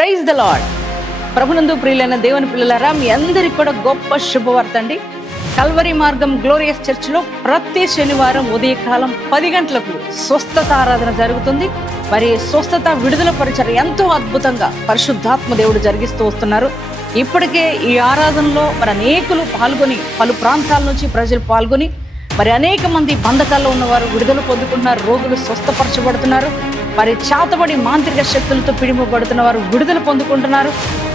Praise the lord. ప్రభునందు ప్రియులైన దేవుని పిల్లలారా, మీ అందరికి కూడా గొప్ప శుభవార్త అండి. కల్వరి మార్గం గ్లోరియస్ చర్చిలో ప్రతి శనివారం ఉదయకాలం 10 గంటలకు స్వస్థత ఆరాధన జరుగుతుంది. మరి స్వస్థత విడుదల పరిచర్య ఎంతో అద్భుతంగా పరిశుద్ధాత్మ దేవుడు జరిగిస్తూ వస్తున్నారు. ఇప్పటికే ఈ ఆరాధనలో మరి అనేకులు పాల్గొని, పలు ప్రాంతాల నుంచి ప్రజలు పాల్గొని మరి అనేక మంది బంధకాల్లో ఉన్నవారు విడుదల పొందుకుంటున్నారు, రోగులు స్వస్థపరచబడుతున్నారు. మరి చేతబడి మాంత్రిక శక్తులతో పిడిమబడుతున్న వారు విడుదల పొందుకుంటున్నారు.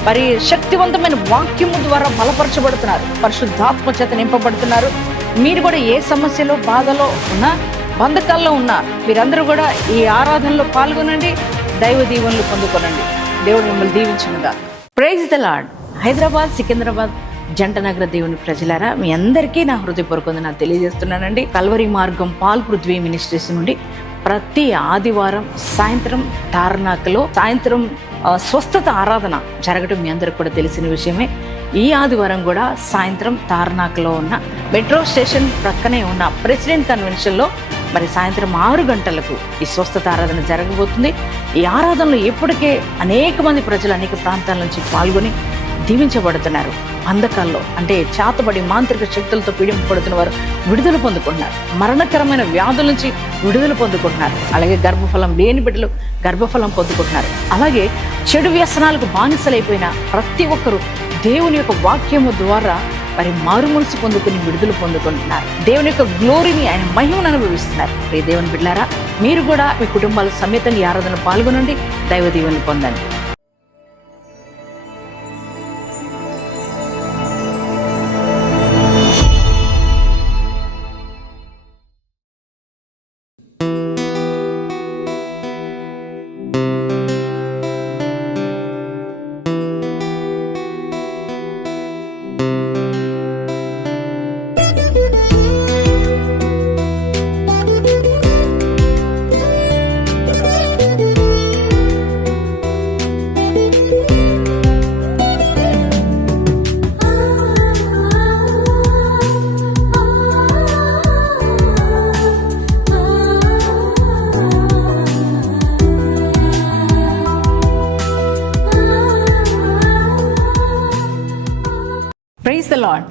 మరి శక్తివంతమైన వాక్యము ద్వారా బలపరచబడుతున్నారు, పరిశుద్ధాత్మ చేత నింపబడుతున్నారు. మీరు కూడా ఏ సమస్యలో, బాధలో ఉన్నా, బంధకాల్లో ఉన్నా, మీరందరూ కూడా ఈ ఆరాధనలో పాల్గొనండి, దైవ దీవెనలు పొందుకోనండి. దేవుడు మిమ్మల్ని దీవించునుగా. Praise the Lord. Hyderabad, Secunderabad జంట నగర దేవుని ప్రజలారా, మీ అందరికీ నా హృదయపూర్వకంగా నాకు తెలియజేస్తున్నానండి. కల్వరి మార్గం పాల్ పృథ్వీ మినిస్ట్రీస్ నుండి ప్రతి ఆదివారం సాయంత్రం తార్నాకలో సాయంత్రం స్వస్థత ఆరాధన జరగడం మీ అందరికి కూడా తెలిసిన విషయమే. ఈ ఆదివారం కూడా సాయంత్రం తార్నాకలో ఉన్న మెట్రో స్టేషన్ ప్రక్కనే ఉన్న ప్రెసిడెంట్ కన్వెన్షన్లో మరి సాయంత్రం 6 గంటలకు ఈ స్వస్థత ఆరాధన జరగబోతుంది. ఈ ఆరాధనలో ఇప్పటికే అనేక మంది ప్రజలు అనేక ప్రాంతాల నుంచి పాల్గొని దీవించబడుతున్నారు. బంధకాల్లో అంటే చేతబడి మాంత్రిక శక్తులతో పీడింపబడుతున్న వారు విడుదల పొందుకుంటున్నారు. మరణకరమైన వ్యాధుల నుంచి విడుదల పొందుకుంటున్నారు. అలాగే గర్భఫలం లేని బిడ్డలు గర్భఫలం పొందుకుంటున్నారు. అలాగే చెడు వ్యసనాలకు బానిసలైపోయిన ప్రతి ఒక్కరూ దేవుని యొక్క వాక్యము ద్వారా మరి మారుమనసు పొందుకుని విడుదల పొందుకుంటున్నారు. దేవుని యొక్క గ్లోరీని, ఆయన మహిమను అనుభవిస్తున్నారు. ప్రియ దేవుని బిడ్డలారా, మీరు కూడా మీ కుటుంబాల సమేతంగా ఈ ఆరాధనలో పాల్గొనండి, దైవ దీవెనలు పొందండి. Praise the lord.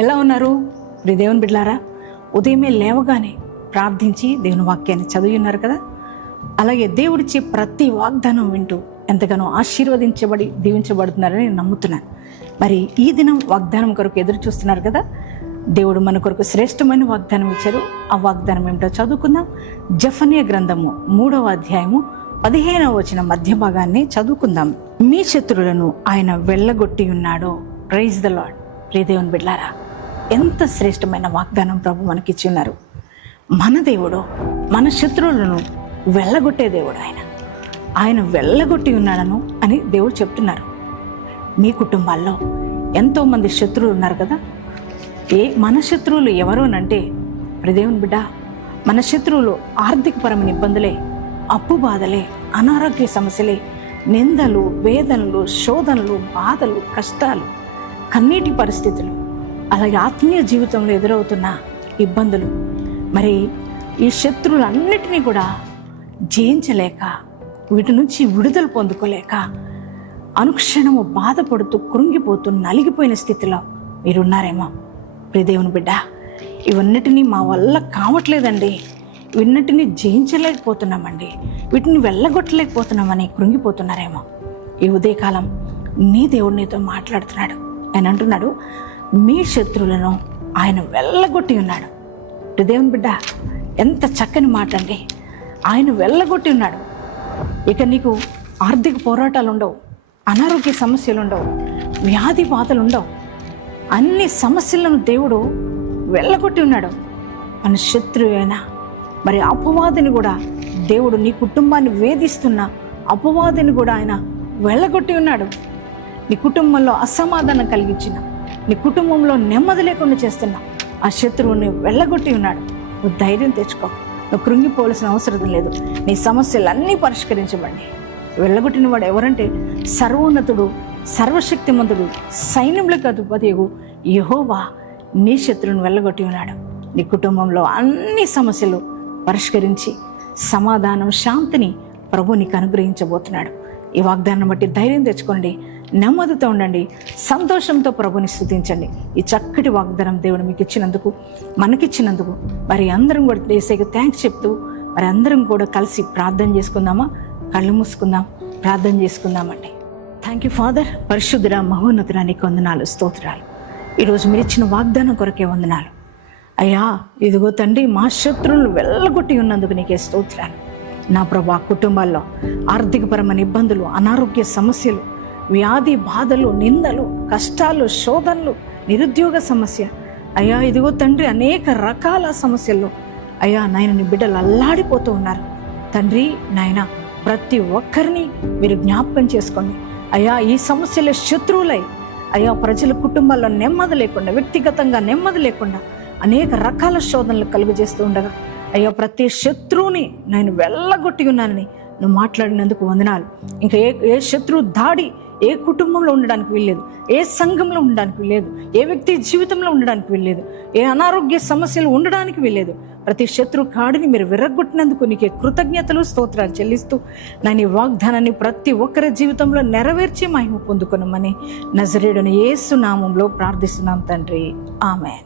ఎలా ఉన్నారు దేవుని బిడ్డలారా? ఉదయమే లేవగానే ప్రార్థించి దేవుని వాక్యాన్ని చదివి ఉన్నారు కదా. అలాగే దేవుడిచ్చే ప్రతి వాగ్దానం వింటూ ఎంతగానో ఆశీర్వదించబడి దీవించబడుతున్నారని నేను నమ్ముతున్నాను. మరి ఈ దినం వాగ్దానం కొరకు ఎదురు చూస్తున్నారు కదా. దేవుడు మన కొరకు శ్రేష్టమైన వాగ్దానం ఇచ్చారు. ఆ వాగ్దానం ఏమిటో చదువుకుందాం. జెఫన్యా గ్రంథము 3వ అధ్యాయము 15వ వచనం మధ్య భాగాన్ని చదువుకుందాం. మీ శత్రువులను ఆయన వెళ్ళగొట్టి ఉన్నాడు. Praise the lord. ప్రియ దేవుని బిడ్డలారా, ఎంత శ్రేష్టమైన వాగ్దానం ప్రభు మనకిచ్చి ఉన్నారు. మన దేవుడు మన శత్రువులను వెళ్ళగొట్టే దేవుడు. ఆయన వెళ్ళగొట్టి ఉన్నాడను అని దేవుడు చెప్తున్నారు. మీ కుటుంబాల్లో ఎంతోమంది శత్రువులు ఉన్నారు కదా. మన శత్రువులు ఎవరోనంటే, ప్రియ దేవుని బిడ్డ, మన శత్రువులు ఆర్థికపరమైన ఇబ్బందులే, అప్పు బాధలే, అనారోగ్య సమస్యలే, నిందలు, వేదనలు, శోధనలు, బాధలు, కష్టాలు, కన్నీటి పరిస్థితులు, అలాగే ఆత్మీయ జీవితంలో ఎదురవుతున్న ఇబ్బందులు. మరి ఈ శత్రువులన్నిటినీ కూడా జయించలేక, వీటి నుంచి విడుదల పొందుకోలేక అనుక్షణము బాధపడుతూ, కృంగిపోతూ, నలిగిపోయిన స్థితిలో మీరున్నారేమో. ప్రియ దేవుని బిడ్డ, ఇవన్నిటినీ మా వల్ల కావట్లేదండి, వీటిని జయించలేకపోతున్నామండి, వీటిని వెళ్ళగొట్టలేకపోతున్నామని కృంగిపోతున్నారేమో. ఈ ఉదయకాలం నీ దేవుడు నీతో మాట్లాడుతున్నాడు. ఆయన అంటున్నాడు, మీ శత్రువులను ఆయన వెళ్ళగొట్టి ఉన్నాడు. దేవుని బిడ్డ, ఎంత చక్కని మాట అండి. ఆయన వెళ్ళగొట్టి ఉన్నాడు. ఇక నీకు ఆర్థిక పోరాటాలు ఉండవు, అనారోగ్య సమస్యలు ఉండవు, వ్యాధి బాధలు ఉండవు. అన్ని సమస్యలను దేవుడు వెళ్ళగొట్టి ఉన్నాడు. మన శత్రువు అయినా మరి అపవాదిని కూడా దేవుడు, నీ కుటుంబాన్ని వేధిస్తున్న అపవాదిని కూడా ఆయన వెళ్ళగొట్టి ఉన్నాడు. నీ కుటుంబంలో అసమాధానం కలిగించిన, నీ కుటుంబంలో నెమ్మది లేకుండా చేస్తున్న ఆ శత్రువుని వెళ్ళగొట్టి ఉన్నాడు. నువ్వు ధైర్యం తెచ్చుకో, నువ్వు కృంగిపోవలసిన అవసరం లేదు. నీ సమస్యలన్నీ పరిష్కరించబడి. వెళ్ళగొట్టిన వాడు ఎవరంటే, సర్వోన్నతుడు, సర్వశక్తిమంతుడు, సైన్యములకు అధిపతియగు యెహోవా నీ శత్రువుని వెళ్ళగొట్టి ఉన్నాడు. నీ కుటుంబంలో అన్ని సమస్యలు పరిష్కరించి సమాధానం, శాంతిని ప్రభు నీకు అనుగ్రహించబోతున్నాడు. ఈ వాగ్దానం బట్టి ధైర్యం తెచ్చుకోండి, నెమ్మదితో ఉండండి, సంతోషంతో ప్రభుని స్తుతించండి. ఈ చక్కటి వాగ్దానం దేవుడు మీకు ఇచ్చినందుకు, మనకిచ్చినందుకు మరి అందరం కూడా యేసయ్యకి థ్యాంక్స్ చెప్తూ మరి అందరం కూడా కలిసి ప్రార్థన చేసుకుందామా? కళ్ళు మూసుకుందాం, ప్రార్థన చేసుకుందామండి. Thank you father. పరిశుద్ధుడా, మహోన్నతుడా, నీకు వందనాలు, స్తోత్రాలు. ఈరోజు మీరు ఇచ్చిన వాగ్దానం కొరకే వందనాలు అయ్యా. ఇదిగో తండ్రి, మా శత్రువులు వెళ్ళగొట్టి ఉన్నందుకు నీకే స్తోత్రాలు. నా ప్రభా, కుటుంబాల్లో ఆర్థికపరమైన ఇబ్బందులు, అనారోగ్య సమస్యలు, వ్యాధి బాధలు, నిందలు, కష్టాలు, శోధనలు, నిరుద్యోగ సమస్య అయ్యా, ఇదిగో తండ్రి, అనేక రకాల సమస్యల్లో అయ్యా నాయన నీ బిడ్డలు అల్లాడిపోతూ ఉన్నారు తండ్రి. నాయన ప్రతి ఒక్కరిని మీరు జ్ఞాపకం చేసుకోండి అయ్యా. ఈ సమస్యల శత్రువులై అయ్యా ప్రజల కుటుంబాల్లో నెమ్మది లేకుండా, వ్యక్తిగతంగా నెమ్మది లేకుండా అనేక రకాల శోధనలు కలుగజేస్తూ ఉండగా అయ్యా ప్రతి శత్రువుని నేను వెళ్ళగొట్టి ఉన్నానని నువ్వు మాట్లాడినందుకు వందనాలు. ఇంకా ఏ శత్రువు దాడి ఏ కుటుంబంలో ఉండడానికి వీల్లేదు, ఏ సంఘంలో ఉండడానికి వీల్లేదు, ఏ వ్యక్తి జీవితంలో ఉండడానికి వీల్లేదు, ఏ అనారోగ్య సమస్యలు ఉండడానికి వీల్లేదు. ప్రతి శత్రు కాడిని మీరు విరగొట్టినందుకు నీకే కృతజ్ఞతలు, స్తోత్రాలు చెల్లిస్తూ నేను ఈ వాగ్దానాన్ని ప్రతి ఒక్కరి జీవితంలో నెరవేర్చి మహిమ పొందుకొనమని నజరేయుడైన యేసు నామములో ప్రార్థిస్తున్నాం తండ్రి. ఆమేన్.